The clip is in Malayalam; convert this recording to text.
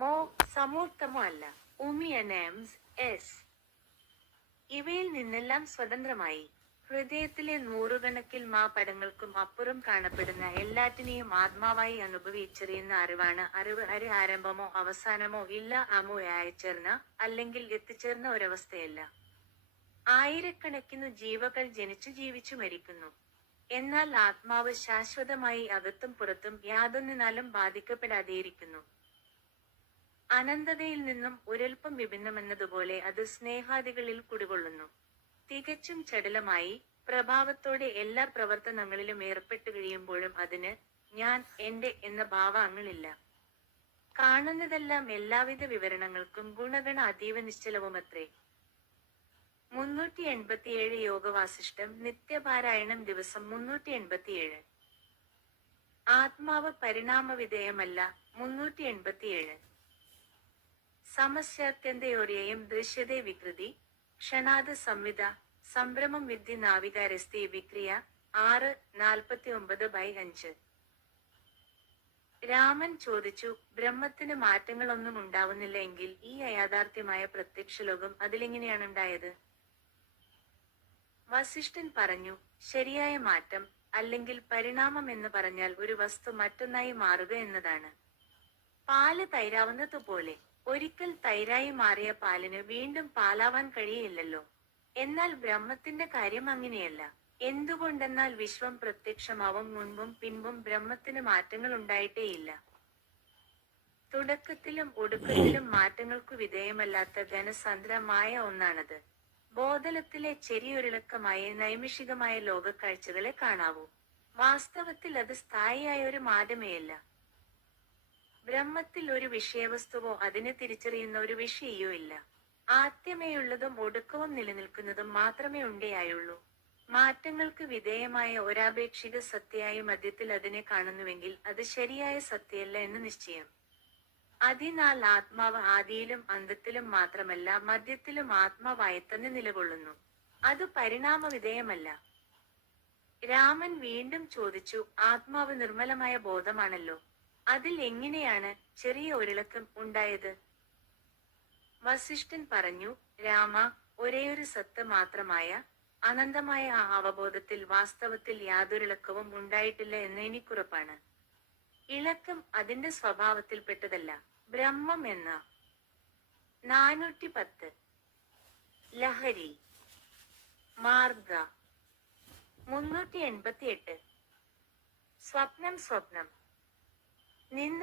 മോ സമൂർത്തമോ അല്ല. ഉമിയനേംസ് എസ്. ഇവയിൽ നിന്നെല്ലാം സ്വതന്ത്രമായി ഹൃദയത്തിലെ നൂറുകണക്കിൽ പടങ്ങൾക്കും അപ്പുറം കാണപ്പെടുന്ന എല്ലാറ്റിനെയും ആത്മാവായി അനുഭവിച്ചറിയുന്ന അറിവാണ് അറിവ്. ആരംഭമോ അവസാനമോ ഇല്ല, അയച്ചേർന്ന അല്ലെങ്കിൽ എത്തിച്ചേർന്ന ഒരവസ്ഥയല്ല. ആയിരക്കണക്കിനു ജീവകൾ ജനിച്ചു ജീവിച്ചു മരിക്കുന്നു. എന്നാൽ ആത്മാവ് ശാശ്വതമായി അകത്തും പുറത്തും യാതൊന്നിനാലും ബാധിക്കപ്പെടാതെയിരിക്കുന്നു. അനന്തതയിൽ നിന്നും ഒരൽപ്പം വിഭിന്നമെന്നതുപോലെ അത് സ്നേഹാദികളിൽ കുടികൊള്ളുന്നു. തികച്ചും ചടുലമായി പ്രഭാവത്തോടെ എല്ലാ പ്രവർത്തനങ്ങളിലും ഏർപ്പെട്ടു കഴിയുമ്പോഴും അതിന് ഞാൻ, എന്റെ എന്ന ഭാവങ്ങളില്ല. കാണുന്നതെല്ലാം എല്ലാവിധ വിവരണങ്ങൾക്കും ഗുണഗണ അതീവ നിശ്ചലവുമത്രേ. 387 യോഗവാസിഷ്ടം നിത്യപാരായണം ദിവസം 387. ആത്മാവ് പരിണാമവിധേയമല്ല. 387. സമസ്യാത്യന്തയോര്യയം ദൃശ്യതേ വികൃതി ക്ഷണാത് സംവിധ സംഭ്രമം വിദ്ധി നാവികാരസ്തി വിക്രിയ 6:49/5. രാമൻ ചോദിച്ചു, ബ്രഹ്മത്തിന് മാറ്റങ്ങളൊന്നും ഉണ്ടാവുന്നില്ല എങ്കിൽ ഈ അയാഥാർത്ഥ്യമായ പ്രത്യക്ഷലോകം അതിലെങ്ങനെയാണുണ്ടായത്? വസിഷ്ഠൻ പറഞ്ഞു, ശരിയായ മാറ്റം അല്ലെങ്കിൽ പരിണാമം എന്ന് പറഞ്ഞാൽ ഒരു വസ്തു മറ്റൊന്നായി മാറുക എന്നതാണ്. പാല് തൈരാവുന്നതുപോലെ. ഒരിക്കൽ തൈരായി മാറിയ പാലിന് വീണ്ടും പാലാവാൻ കഴിയില്ലല്ലോ. എന്നാൽ ബ്രഹ്മത്തിന്റെ കാര്യം അങ്ങനെയല്ല. എന്തുകൊണ്ടെന്നാൽ വിശ്വം പ്രത്യക്ഷമാവും മുൻപും പിൻപും ബ്രഹ്മത്തിന് മാറ്റങ്ങൾ ഉണ്ടായിട്ടേയില്ല. തുടക്കത്തിലും ഒടുക്കത്തിലും മാറ്റങ്ങൾക്കു വിധേയമല്ലാത്ത ഘനസാന്ദ്രമായ ഒന്നാണത്. ബോധലത്തിലെ ചെറിയൊരിളക്കമായ നൈമിഷികമായ ലോകക്കാഴ്ചകളെ കാണാവൂ. വാസ്തവത്തിൽ അത് സ്ഥായിയായ ഒരു മാറ്റമേയല്ല. ബ്രഹ്മത്തിൽ ഒരു വിഷയവസ്തുവോ അതിനെ തിരിച്ചറിയുന്ന ഒരു വിഷയിയോ ഇല്ല. ആദ്യമേയുള്ളതും ഒടുക്കവും നിലനിൽക്കുന്നതും മാത്രമേ ഉണ്ടേയായുള്ളൂ. മാറ്റങ്ങൾക്ക് വിധേയമായ ഒരാപേക്ഷിക സത്യയായി മധ്യത്തിൽ അതിനെ കാണുന്നുവെങ്കിൽ അത് ശരിയായ സത്യയല്ല എന്ന് നിശ്ചയം. അതിനാൽ ആത്മാവ് ആദിയിലും അന്തത്തിലും മാത്രമല്ല മധ്യത്തിലും ആത്മാവായിത്തന്നെ നിലകൊള്ളുന്നു. അത് പരിണാമവിധേയമല്ല. രാമൻ വീണ്ടും ചോദിച്ചു, ആത്മാവ് നിർമ്മലമായ ബോധമാണല്ലോ. അതിൽ എങ്ങനെയാണ് ചെറിയ ഒരിളക്കം ഉണ്ടായത്? വസിഷ്ഠൻ പറഞ്ഞു, രാമ, ഒരേയൊരു സത്ത് മാത്രമായ അനന്തമായ ആ അവബോധത്തിൽ വാസ്തവത്തിൽ യാതൊരിളക്കവും ഉണ്ടായിട്ടില്ല എന്ന് എനിക്കുറപ്പാണ്. ഇളക്കം അതിന്റെ സ്വഭാവത്തിൽപ്പെട്ടതല്ല. ബ്രഹ്മം എന്ന 410. ലഹരി മാർഗ 388. സ്വപ്നം നിന്ന്